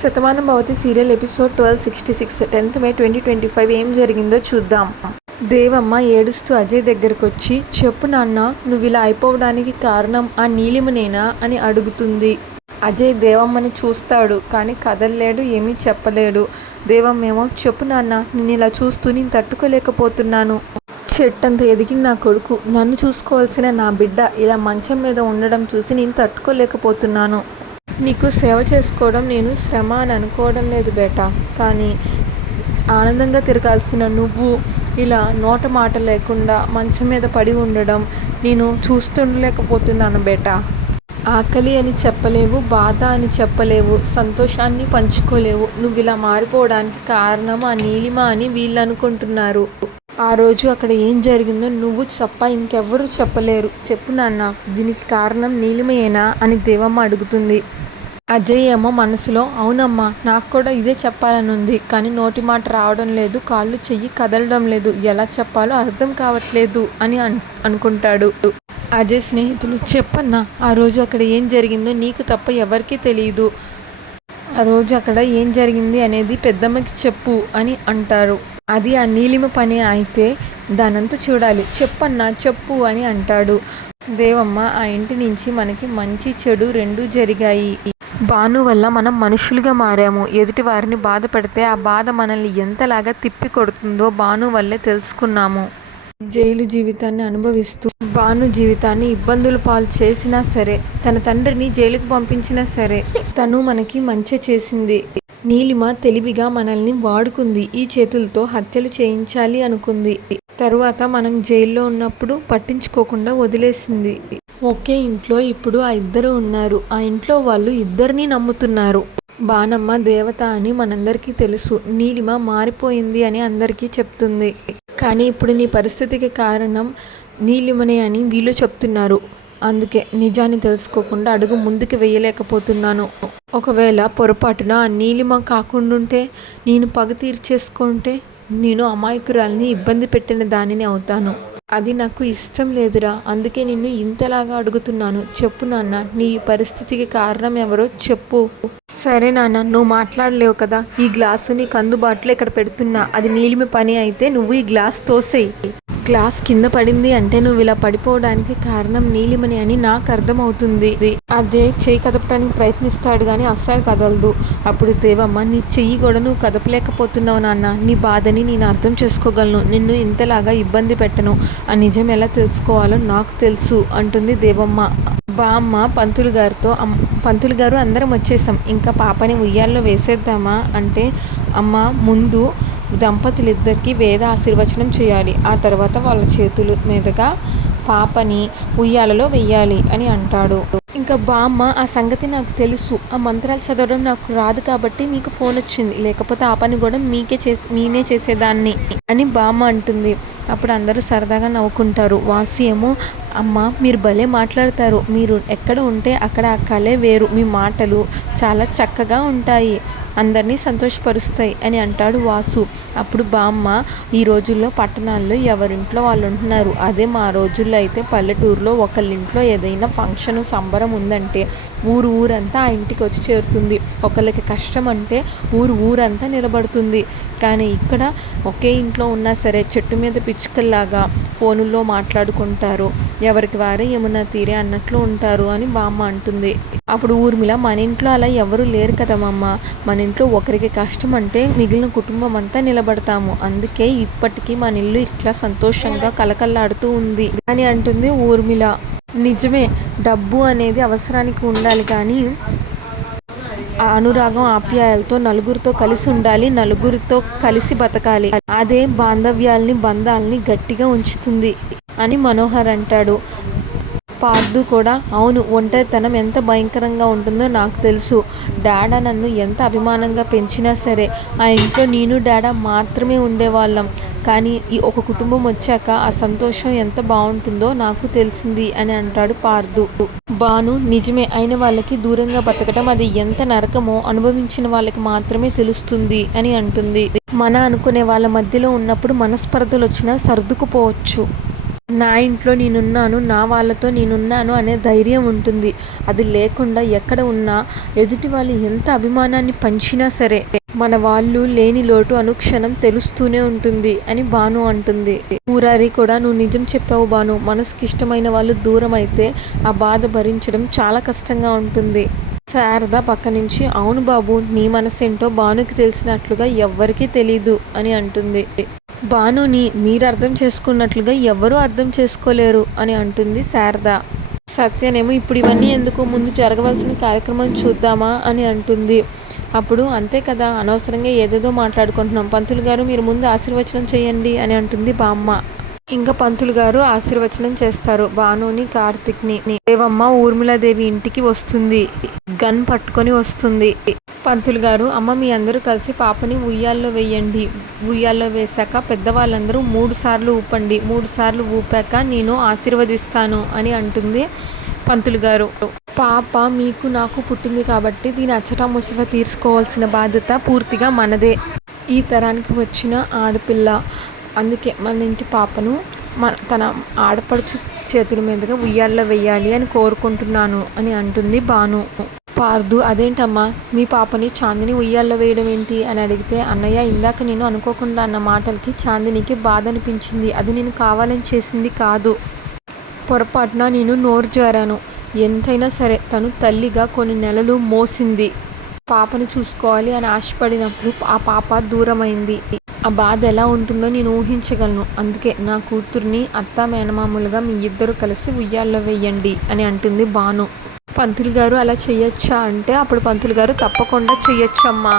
Shatamanam Bhavati serial episode 1266 10th May 2025 ఏం జరిగిందో చూద్దాం. దేవమ్మ ఏడుస్తూ అజయ్ దగ్గరకు వచ్చి, చెప్పు నాన్న, నువ్వు ఇలా అయిపోవడానికి కారణం ఆ నీలిమనేనా అని అడుగుతుంది. అజయ్ దేవమ్మని చూస్తాడు, కానీ కదలలేడు, ఏమీ చెప్పలేడు. దేవమ్మేమో, చెప్పు నాన్న, నేను ఇలా చూస్తూ నేను తట్టుకోలేకపోతున్నాను. చెట్టంత ఎదిగిన నా కొడుకు, నన్ను చూసుకోవాల్సిన నా బిడ్డ ఇలా మంచం మీద ఉండడం చూసి నేను తట్టుకోలేకపోతున్నాను. నీకు సేవ చేసుకోవడం నేను శ్రమ అని అనుకోవడం లేదు బేటా, కానీ ఆనందంగా తిరగాల్సిన నువ్వు ఇలా నోట మాట లేకుండా మంచం మీద పడి ఉండడం నేను చూస్తుండలేకపోతున్నాను బేటా. ఆకలి అని చెప్పలేవు, బాధ అని చెప్పలేవు, సంతోషాన్ని పంచుకోలేవు. నువ్వు ఇలా మారిపోవడానికి కారణం ఆ నీలిమ అని వీళ్ళు అనుకుంటున్నారు. ఆ రోజు అక్కడ ఏం జరిగిందో నువ్వు తప్ప ఇంకెవ్వరూ చెప్పలేరు. చెప్పు నాన్న, దీనికి కారణం నీలిమయేనా అని దేవమ్మ అడుగుతుంది. అజయ్ ఏమో మనసులో, అవునమ్మా, నాకు కూడా ఇదే చెప్పాలని ఉంది, కానీ నోటి మాట రావడం లేదు, కాళ్ళు చెయ్యి కదలడం లేదు, ఎలా చెప్పాలో అర్థం కావట్లేదు అని అనుకుంటాడు. అజయ్ స్నేహితులు, చెప్పన్నా, ఆ రోజు అక్కడ ఏం జరిగిందో నీకు తప్ప ఎవరికీ తెలియదు. ఆ రోజు అక్కడ ఏం జరిగింది అనేది పెద్దమ్మకి చెప్పు అని అంటారు. అది ఆ నీలిమ పని అయితే దానంతా చూడాలి, చెప్పన్నా చెప్పు అని అంటాడు. దేవమ్మ, ఆ ఇంటి నుంచి మనకి మంచి చెడు రెండూ జరిగాయి. భాను వల్ల మనం మనుషులుగా మారాము. ఎదుటి వారిని బాధ పెడితే ఆ బాధ మనల్ని ఎంతలాగా తిప్పి కొడుతుందో భాను వల్లే తెలుసుకున్నాము. జైలు జీవితాన్ని అనుభవిస్తూ భాను జీవితాన్ని ఇబ్బందుల పాలు చేసినా సరే, తన తండ్రిని జైలుకు పంపించినా సరే, తను మనకి మంచి చేసింది. నీలిమ తెలివిగా మనల్ని వాడుకుంది, ఈ చేతులతో హత్యలు చేయించాలి అనుకుంది. తరువాత మనం జైల్లో ఉన్నప్పుడు పట్టించుకోకుండా వదిలేసింది. ఒకే ఇంట్లో ఇప్పుడు ఆ ఇద్దరు ఉన్నారు. ఆ ఇంట్లో వాళ్ళు ఇద్దరిని నమ్ముతున్నారు. బాణమ్మ దేవత అని మనందరికీ తెలుసు. నీలిమ మారిపోయింది అని అందరికీ చెప్తుంది. కానీ ఇప్పుడు నీ పరిస్థితికి కారణం నీలిమనే అని వీళ్ళు చెప్తున్నారు. అందుకే నిజాన్ని తెలుసుకోకుండా అడుగు ముందుకు వేయలేకపోతున్నాను. ఒకవేళ పొరపాటున ఆ నీలిమ కాకుండుంటే, నేను పగ తీర్చేసుకుంటే, నేను అమాయకురాల్ని ఇబ్బంది పెట్టిన దానిని అవుతాను. అది నాకు ఇష్టం లేదురా, అందుకే నిన్ను ఇంతలాగా అడుగుతున్నాను. చెప్పు నాన్న, నీ పరిస్థితికి కారణం ఎవరో చెప్పు. సరే నాన్న, నువ్వు మాట్లాడలేవు కదా, ఈ గ్లాసు నీకు అందుబాటులో ఇక్కడ పెడుతున్నా. అది నీలిమ పని అయితే నువ్వు ఈ గ్లాస్ తోసేయి. గ్లాస్ కింద పడింది అంటే నువ్వు ఇలా పడిపోవడానికి కారణం నీలిమని అని నాకు అర్థమవుతుంది. అజయ్ చెయ్యి కదపడానికి ప్రయత్నిస్తాడు కానీ అస్సలు కదలదు. అప్పుడు దేవమ్మ, నీ చెయ్యి కూడా నువ్వు కదపలేకపోతున్నావు నాన్న, నీ బాధని నేను అర్థం చేసుకోగలను, నిన్ను ఇంతలాగా ఇబ్బంది పెట్టను, ఆ నిజం ఎలా తెలుసుకోవాలో నాకు తెలుసు అంటుంది దేవమ్మ. బామ్మ పంతులు గారితో, పంతులు గారు అందరం వచ్చేసాం, ఇంకా పాపని ఉయ్యాల్లో వేసేద్దామా అంటే, అమ్మ ముందు దంపతులిద్దరికీ వేద ఆశీర్వచనం చేయాలి, ఆ తర్వాత వాళ్ళ చేతుల మీదుగా పాపని ఉయ్యాలలో వెయ్యాలి అని అంటాడు. ఇంకా బామ్మ, ఆ సంగతి నాకు తెలుసు, ఆ మంత్రాలు చదవడం నాకు రాదు కాబట్టి మీకు ఫోన్ వచ్చింది, లేకపోతే ఆ పని కూడా నేనే చేసేదాన్ని అని బామ్మ అంటుంది. అప్పుడు అందరూ సరదాగా నవ్వుకుంటారు. వాసు ఏమో, అమ్మ మీరు భలే మాట్లాడతారు, మీరు ఎక్కడ ఉంటే అక్కడ ఆ కళే వేరు, మీ మాటలు చాలా చక్కగా ఉంటాయి, అందరినీ సంతోషపరుస్తాయి అని అంటాడు వాసు. అప్పుడు బామ్మ, ఈ రోజుల్లో పట్టణాల్లో ఎవరింట్లో వాళ్ళు ఉంటున్నారు, అదే మా రోజుల్లో అయితే పల్లెటూరులో ఒకళ్ళింట్లో ఏదైనా ఫంక్షన్ సంబరం ఉందంటే ఊరంతా ఆ ఇంటికి వచ్చి చేరుతుంది. ఒకళ్ళకి కష్టం అంటే ఊరంతా నిలబడుతుంది. కానీ ఇక్కడ ఒకే ఇంట్లో ఉన్నా సరే చెట్టు మీద పిచ్చుకల్లాగా ఫోనుల్లో మాట్లాడుకుంటారు, ఎవరికి వారే యమునా తీరే అన్నట్లు ఉంటారు అని బామ్మ అంటుంది. అప్పుడు ఊర్మిళ, మన ఇంట్లో అలా ఎవరు లేరు కదమ్మమ్మ, మన ఇంట్లో ఒకరికి కష్టం అంటే మిగిలిన కుటుంబం అంతా నిలబడతాము, అందుకే ఇప్పటికీ మన ఇల్లు ఇట్లా సంతోషంగా కలకల్లాడుతూ ఉంది అని అంటుంది ఊర్మిళ. నిజమే, డబ్బు అనేది అవసరానికి ఉండాలి, కానీ ఆ అనురాగం ఆప్యాయాలతో నలుగురితో కలిసి ఉండాలి, నలుగురితో కలిసి బతకాలి, అదే బంధాల్ని గట్టిగా ఉంచుతుంది అని మనోహర్ అంటాడు. పార్దు కూడా, అవును, ఒంటరితనం ఎంత భయంకరంగా ఉంటుందో నాకు తెలుసు, డాడా నన్ను ఎంత అభిమానంగా పెంచినా సరే ఆ ఇంట్లో నేను డాడా మాత్రమే ఉండేవాళ్ళం, కానీ ఈ ఒక కుటుంబం వచ్చాక ఆ సంతోషం ఎంత బాగుంటుందో నాకు తెలిసింది అని అంటాడు పార్దు. భాను, నిజమే, అయిన వాళ్ళకి దూరంగా బతకటం అది ఎంత నరకమో అనుభవించిన వాళ్ళకి మాత్రమే తెలుస్తుంది అని అంటుంది. మన అనుకునే వాళ్ళ మధ్యలో ఉన్నప్పుడు మనస్పర్ధలు వచ్చినా సర్దుకుపోవచ్చు. నా ఇంట్లో నేనున్నాను, నా వాళ్ళతో నేనున్నాను అనే ధైర్యం ఉంటుంది. అది లేకుండా ఎక్కడ ఉన్నా ఎదుటి వాళ్ళు ఎంత అభిమానాన్ని పంచినా సరే మన వాళ్ళు లేని లోటు అనుక్షణం తెలుస్తూనే ఉంటుంది అని భాను అంటుంది. మురారి కూడా నువ్వు నిజం చెప్పావు భాను, మనసుకి ఇష్టమైన వాళ్ళు దూరం అయితే ఆ బాధ భరించడం చాలా కష్టంగా ఉంటుంది. శారద పక్క నుంచి అవును బాబు, నీ మనసేంటో భానుకి తెలిసినట్లుగా ఎవ్వరికీ తెలీదు అని అంటుంది. భానుని మీరు అర్థం చేసుకున్నట్లుగా ఎవ్వరూ అర్థం చేసుకోలేరు అని అంటుంది శారద. సత్యనేమో ఇప్పుడు ఇవన్నీ ఎందుకు, ముందు జరగవలసిన కార్యక్రమం చూద్దామా అని అంటుంది. అప్పుడు అంతే కదా, అనవసరంగా ఏదేదో మాట్లాడుకుంటున్నాం, పంతులు గారు మీరు ముందు ఆశీర్వచనం చేయండి అని అంటుంది బామ్మ. ఇంకా పంతులు గారు ఆశీర్వచనం చేస్తారు భానుని, కార్తిక్ని. దేవమ్మ ఊర్మిళాదేవి ఇంటికి వస్తుంది, గన్ పట్టుకొని వస్తుంది. పంతులు గారు అమ్మ మీ అందరూ కలిసి పాపని ఉయ్యాల్లో వేయండి, ఉయ్యాల్లో వేశాక పెద్దవాళ్ళందరూ 3 సార్లు ఊపండి, 3 సార్లు ఊపాక నేను ఆశీర్వదిస్తాను అని అంటుంది పంతులు గారు. పాప మీకు నాకు పుట్టింది కాబట్టి దీని అచ్చటా ముచ్చట తీర్చుకోవాల్సిన బాధ్యత పూర్తిగా మనదే. ఈ తరానికి వచ్చిన ఆడపిల్ల, అందుకే మన ఇంటి పాపను తన ఆడపడుచు చేతుల మీదుగా ఉయ్యాల్లో వేయాలి అని కోరుకుంటున్నాను అని అంటుంది భాను. పార్దు అదేంటమ్మా మీ పాపని చాందిని ఉయ్యాల్లో వేయడం ఏంటి అని అడిగితే, అన్నయ్య ఇందాక నేను అనుకోకుండా అన్న మాటలకి చాందినికి బాధ అనిపించింది, అది నేను కావాలని చేసింది కాదు, పొరపాటున నేను నోరు జారాను. ఎంతైనా సరే తను తల్లిగా కొన్ని నెలలు మోసింది, పాపని చూసుకోవాలి అని ఆశపడినప్పుడు ఆ పాప దూరమైంది. ఆ బాధ ఎలా ఉంటుందో నేను ఊహించగలను. అందుకే నా కూతుర్ని అత్తా మేనమామలుగా మీ ఇద్దరు కలిసి ఉయ్యాల్లో వేయండి అని అంటుంది భాను. పంతులు గారు అలా చెయ్యొచ్చా అంటే అప్పుడు పంతులు గారు తప్పకుండా చెయ్యొచ్చమ్మా,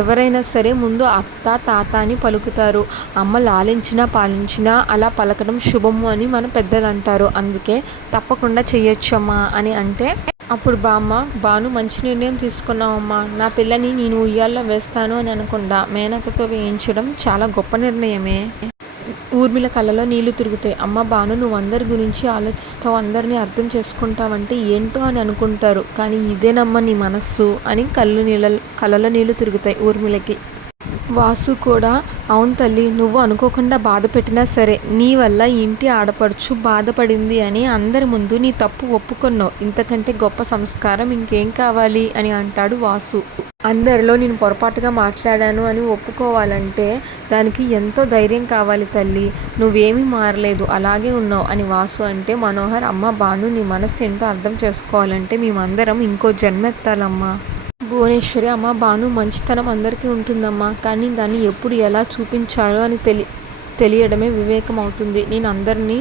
ఎవరైనా సరే ముందు అత్త తాత అని పలుకుతారు, అమ్మ లాలించినా పాలించినా అలా పలకడం శుభము అని మన పెద్దలు అంటారు, అందుకే తప్పకుండా చెయ్యొచ్చమ్మా అని అంటే అప్పుడు బామ్మ భాను మంచి నిర్ణయం తీసుకున్నావమ్మా, నా పిల్లని నేను ఉయ్యాల్లో వేస్తాను అని అనకుండా మేనత్తతో వేయించడం చాలా గొప్ప నిర్ణయమే. ఊర్మిళ కళ్ళలో నీళ్లు తిరుగుతాయి. అమ్మ భాను నువ్వు అందరి గురించి ఆలోచిస్తావు, అందరినీ అర్థం చేసుకుంటావంటే ఏంటో అని అనుకుంటారు, కానీ ఇదేనమ్మ నీ మనస్సు అని కళ్ళలో నీళ్లు తిరుగుతాయి ఊర్మిళకి. వాసు కూడా అవును తల్లి, నువ్వు అనుకోకుండా బాధ పెట్టినా సరే నీ వల్ల ఇంటి ఆడపడుచు బాధపడింది అని అందరి ముందు నీ తప్పు ఒప్పుకున్నావు, ఇంతకంటే గొప్ప సంస్కారం ఇంకేం కావాలి అని అంటాడు వాసు. అందరిలో నేను పొరపాటుగా మాట్లాడాను అని ఒప్పుకోవాలంటే దానికి ఎంతో ధైర్యం కావాలి తల్లి, నువ్వేమీ మారలేదు అలాగే ఉన్నావు అని వాసు అంటే మనోహర్ అమ్మ భాను నీ మనస్సు ఏంటో అర్థం చేసుకోవాలంటే మేమందరం ఇంకో జన్మెత్తాలమ్మా. భువనేశ్వరి అమ్మ భాను మంచితనం అందరికీ ఉంటుందమ్మా, కానీ దాన్ని ఎప్పుడు ఎలా చూపించాలో అని తెలియడమే వివేకం అవుతుంది. నేను అందరినీ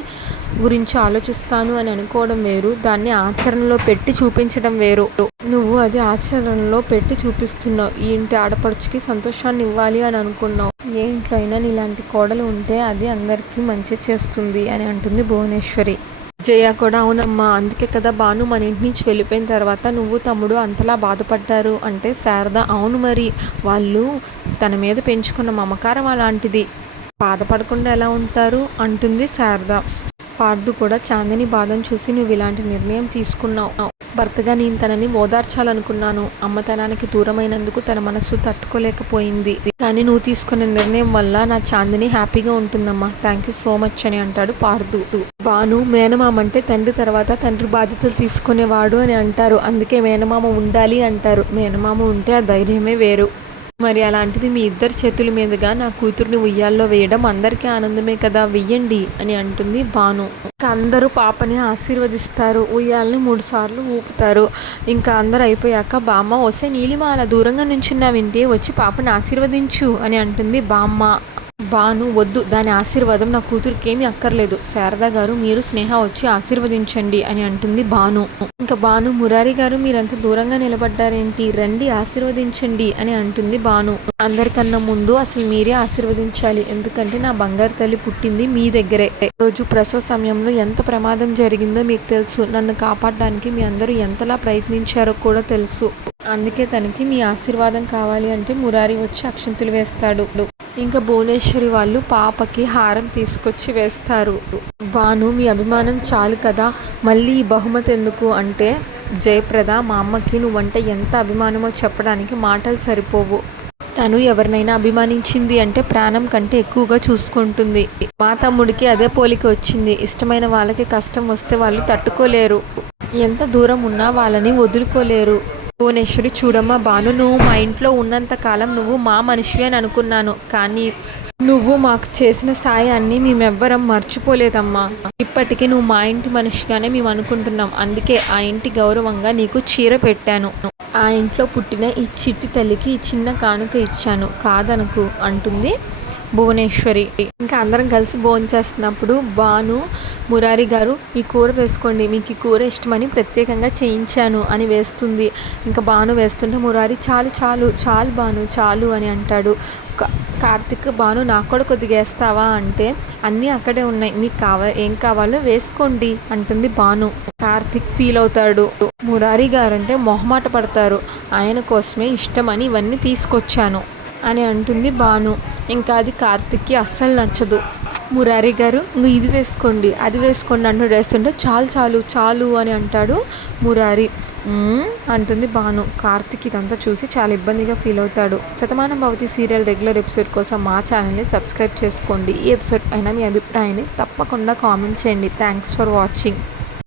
గురించి ఆలోచిస్తాను అని అనుకోవడం వేరు, దాన్ని ఆచరణలో పెట్టి చూపించడం వేరు. నువ్వు అది ఆచరణలో పెట్టి చూపిస్తున్నావు, ఈ ఇంటి ఆడపడుచుకి సంతోషాన్ని ఇవ్వాలి అని అనుకున్నావు, ఏ ఇంట్లో అయినా నీలాంటి కోడలు ఉంటే అది అందరికీ మంచి చేస్తుంది అని అంటుంది భువనేశ్వరి. జయ కూడా అవునమ్మా, అందుకే కదా భాను మన ఇంటి నుంచి వెళ్ళిపోయిన తర్వాత నువ్వు తమ్ముడు అంతలా బాధపడ్డారు అంటే శారద అవును మరి వాళ్ళు తన మీద పెంచుకున్న మమకారం అలాంటిది, బాధపడకుండా ఎలా ఉంటారు అంటుంది శారద. పార్దు కూడా చాందిని బాధను చూసి నువ్వు ఇలాంటి నిర్ణయం తీసుకున్నావు, భర్తగా నేను తనని ఓదార్చాలనుకున్నాను, అమ్మతనానికి దూరమైనందుకు తన మనస్సు తట్టుకోలేకపోయింది, కానీ నువ్వు తీసుకున్న నిర్ణయం వల్ల నా చాందిని హ్యాపీగా ఉంటుందమ్మా, థ్యాంక్ యూ సో మచ్ అని అంటాడు పార్దు. భాను మేనమామ అంటే తండ్రి తర్వాత తండ్రి బాధ్యతలు తీసుకునేవాడు అని అంటారు, అందుకే మేనమామ ఉండాలి అంటారు, మేనమామ ఉంటే ఆ ధైర్యమే వేరు. మరి అలాంటిది మీ ఇద్దరి చేతుల మీదుగా నా కూతుర్ని ఉయ్యాల్లో వేయడం అందరికీ ఆనందమే కదా, వెయ్యండి అని అంటుంది భాను. ఇంకా అందరూ పాపని ఆశీర్వదిస్తారు, ఉయ్యాలని 3 సార్లు ఊపుతారు. ఇంకా అందరూ అయిపోయాక బామ్మ వస్తే నీలిమ అలా దూరంగా నుంచున్నావింటి, వచ్చి పాపని ఆశీర్వదించు అని అంటుంది బామ్మ. భాను వద్దు, దాని ఆశీర్వాదం నా కూతురికి ఏమీ అక్కర్లేదు, శారదా గారు మీరు స్నేహ వచ్చి ఆశీర్వదించండి అని అంటుంది భాను. ఇంకా భాను మురారి గారు మీరంత దూరంగా నిలబడ్డారేంటి, రండి ఆశీర్వదించండి అని అంటుంది భాను. అందరికన్నా ముందు అసలు మీరే ఆశీర్వదించాలి, ఎందుకంటే నా బంగారు తల్లి పుట్టింది మీ దగ్గరే. రోజు ప్రసవ సమయంలో ఎంత ప్రమాదం జరిగిందో మీకు తెలుసు, నన్ను కాపాడడానికి మీ అందరూ ఎంతలా ప్రయత్నించారో కూడా తెలుసు, అందుకే తనకి మీ ఆశీర్వాదం కావాలి అంటే మురారి వచ్చి అక్షంతులు వేస్తాడు. ఇంకా భువనేశ్వరి వాళ్ళు పాపకి హారం తీసుకొచ్చి వేస్తారు. భాను మీ అభిమానం చాలు కదా, మళ్ళీ ఈ బహుమతి ఎందుకు అంటే జయప్రద మా అమ్మకి నువ్వంటే ఎంత అభిమానమో చెప్పడానికి మాటలు సరిపోవు, తను ఎవరినైనా అభిమానించింది అంటే ప్రాణం కంటే ఎక్కువగా చూసుకుంటుంది. మా తమ్ముడికి అదే పోలిక వచ్చింది. ఇష్టమైన వాళ్ళకి కష్టం వస్తే వాళ్ళు తట్టుకోలేరు. ఎంత దూరం ఉన్నా వాళ్ళని వదులుకోలేరు. భువనేశ్వరి, చూడమ్మా భాను, నువ్వు మా ఇంట్లో ఉన్నంత కాలం నువ్వు మా మనిషి అని అనుకున్నాను. కానీ నువ్వు మాకు చేసిన సాయాన్ని మేమెవ్వరం మర్చిపోలేదమ్మా. ఇప్పటికీ నువ్వు మా ఇంటి మనిషిగానే మేము అనుకుంటున్నాం. అందుకే ఆ ఇంటి గౌరవంగా నీకు చీర పెట్టాను. ఆ ఇంట్లో పుట్టిన ఈ చిట్టి తల్లికి ఈ చిన్న కానుక ఇచ్చాను, కాదనుకు అంటుంది భువనేశ్వరి. ఇంకా అందరం కలిసి భోంచేస్తున్నప్పుడు భాను, మురారి గారు ఈ కూర వేసుకోండి, మీకు ఈ కూర ఇష్టమని ప్రత్యేకంగా చేయించాను అని వేస్తుంది. ఇంకా భాను వేస్తుంటే మురారి చాలు చాలు చాలు భాను చాలు అని అంటాడు. కార్తిక్, భాను నాకు కూడా కొద్దిగా వేస్తావా అంటే అన్నీ అక్కడే ఉన్నాయి, మీకు ఏం కావాలో వేసుకోండి అంటుంది భాను. కార్తిక్ ఫీల్ అవుతాడు. మురారి గారంటే మొహమాట పడతారు. ఆయన కోసమే ఇష్టమని ఇవన్నీ తీసుకొచ్చాను అని అంటుంది భాను. ఇంకా అది కార్తిక్కి అస్సలు నచ్చదు. మురారి గారు ఇంక ఇది వేసుకోండి అది వేసుకోండి అంటూ వేస్తుంటే చాలు చాలు చాలు అని అంటాడు మురారి. అంటుంది భాను. కార్తిక్ ఇదంతా చూసి చాలా ఇబ్బందిగా ఫీల్ అవుతాడు. Shatamanam Bhavati serial regular episode కోసం మా ఛానల్ని సబ్స్క్రైబ్ చేసుకోండి. ఈ ఎపిసోడ్ అయినా మీ అభిప్రాయాన్ని తప్పకుండా కామెంట్ చేయండి. Thanks for watching.